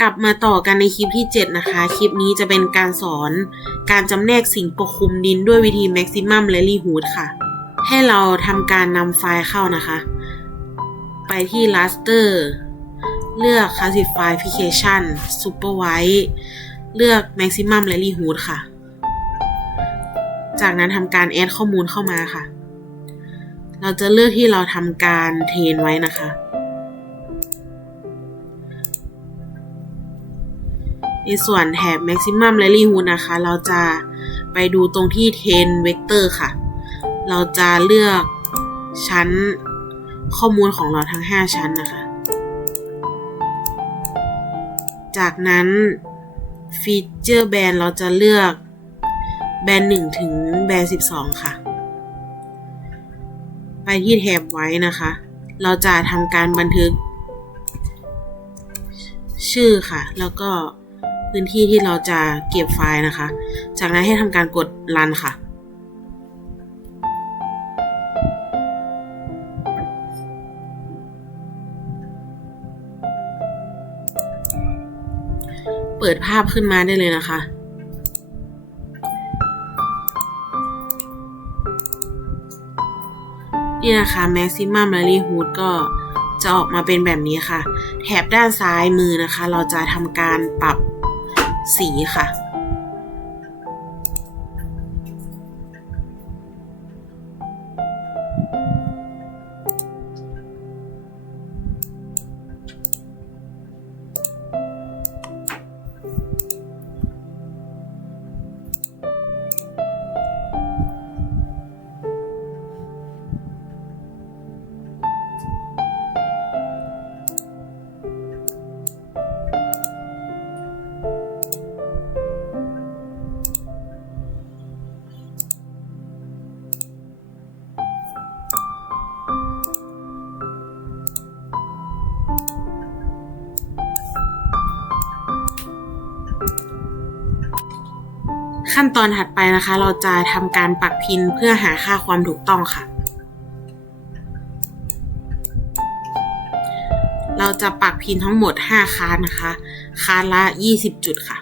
กลับมาต่อกันในคลิปที่ 7 นะคะ คลิปนี้จะเป็นการสอนการจำแนกสิ่งปกคลุมดินด้วยวิธี maximum likelihood ค่ะ ให้เราทำการนำไฟล์เข้านะคะ ไปที่ raster เลือก classification supervise เลือก maximum likelihood ค่ะ จากนั้นทำการ add ข้อมูลเข้ามาค่ะ เราจะเลือกที่เราทำการเทรนไว้นะคะ ในส่วนแถบ maximum likelihood นะคะ เราจะไปดูตรงที่ train vector ค่ะ เราจะเลือกชั้นข้อมูลของเราทั้ง 5 ชั้นนะคะ จากนั้น feature band เราจะเลือกแบน1ถึงแบน12ค่ะ ไปที่แถบไว้นะคะ เราจะทำการบันทึก ชื่อค่ะ แล้วก็ พื้นที่ที่เราจะเก็บไฟล์นะคะ จากนั้นให้ทำการกด run ค่ะ เปิดภาพขึ้นมาได้เลยนะคะนี่นะคะ maximum likelihood ก็จะออกมาเป็นแบบนี้ค่ะ แถบด้านซ้ายมือนะคะ เราจะทำการปรับ สีค่ะ ขั้นตอนถัดไปนะคะ เราจะทำการปักพินเพื่อหาค่าความถูกต้องค่ะ เราจะปักพินทั้งหมด 5 คาร์ดนะคะ คาร์ดละ 20 จุดค่ะ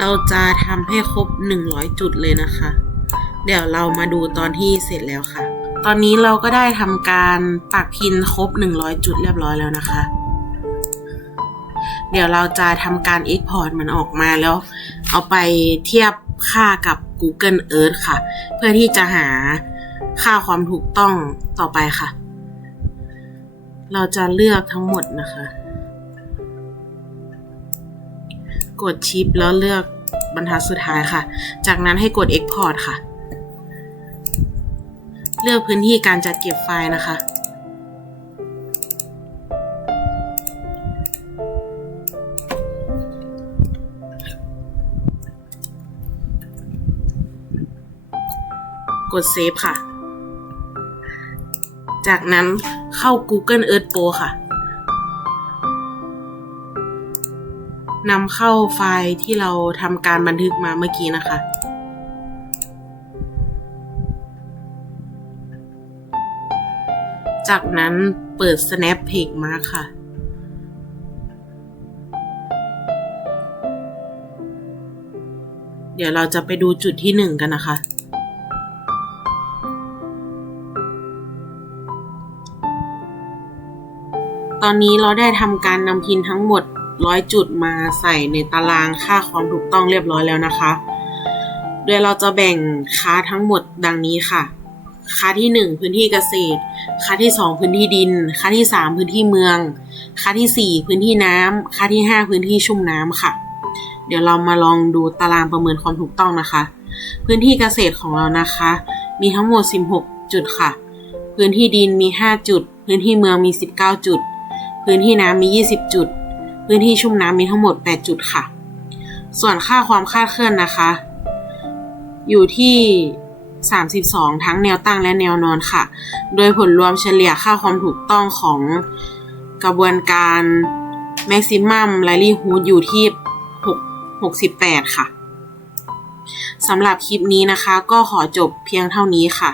เราจะทำให้ครบ 100 จุดเลยนะคะ เดี๋ยวเรามาดูตอนที่เสร็จแล้วค่ะ ตอนนี้เราก็ได้ทำการปักพินครบ 100 จุดเรียบร้อยแล้วนะคะ เดี๋ยวเราจะทำการ Export มันออกมาแล้ว เอาไปเทียบค่ากับ Google Earth ค่ะ เพื่อที่จะหาค่าความถูกต้องต่อไปค่ะ เราจะเลือกทั้งหมดนะคะ กดชิปแล้วเลือกบรรทัดสุดท้ายค่ะ จากนั้นให้กด Export ค่ะ เลือกพื้นที่การจัดเก็บไฟล์นะคะ กด Save ค่ะ จากนั้นเข้า Google Earth Pro ค่ะ นำเข้าไฟล์ที่เราทำการบันทึกมาเมื่อกี้นะคะ จากนั้นเปิด snap page มาค่ะ เดี๋ยวเราจะไปดูจุดที่หนึ่งกันนะคะตอนนี้เราได้ทำการนำพินทั้งหมด ร้อยจุดมาใส่ในตารางค่าความถูกต้องเรียบร้อยแล้วนะคะ โดยเราจะแบ่งค้าทั้งหมดดังนี้ค่ะค้าที่ 1 พื้นที่เกษตรค้าที่ 2 พื้นที่ดินค้าที่ 3 พื้นที่เมืองค้าทีสี่ 4 พื้นที่น้ำค้าที่ 5 พื้นที่ชุ่มน้ำค่ะ เดี๋ยวเรามาลองดูตารางประเมินความถูกต้องนะคะ พื้นที่เกษตรของเรานะคะ มีทั้งหมด 16 จุดค่ะ พื้นที่ดินมี 5 จุด พื้นที่เมืองมี 19 จุด พื้นที่น้ำมี 20 จุด พื้นที่ชุ่มน้ำมีทั้งหมด 8 จุดค่ะ ส่วนค่าความคาดเคลื่อนนะคะ อยู่ที่ 32 ทั้งแนวตั้งและแนวนอนค่ะ โดยผลรวมเฉลี่ยค่าความถูกต้องของกระบวนการ maximum likelihood อยู่ที่ 6 68 ค่ะสำหรับคลิปนี้นะคะ ก็ขอจบเพียงเท่านี้ค่ะ